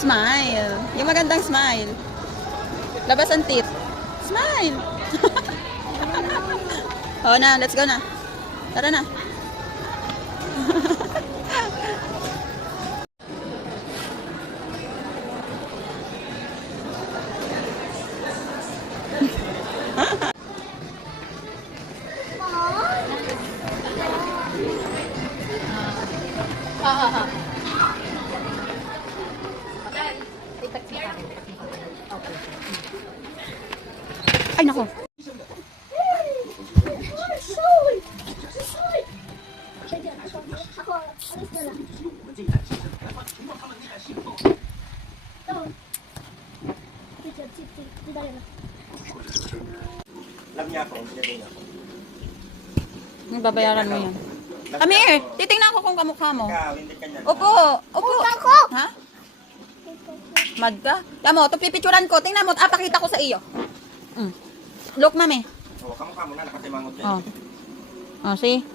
Smile. Yung magandang smile. Labas ang teeth. Smile. Oo na, let's go na. Tara na. Ay, nako. Alam niya ako, hindi niya ako. Babayaran mo yan. Come here. Titingnan ko kung kamukha mo. Ikaw, hindi ka niya. Opo. Opo. Ha? Mad ka? Tama mo, ito pipicturan ko. Tingnan mo, pakita ko sa iyo. Look, mami. Oh, kamukha mo na, nakatimangot yan. Oh. Oh, see?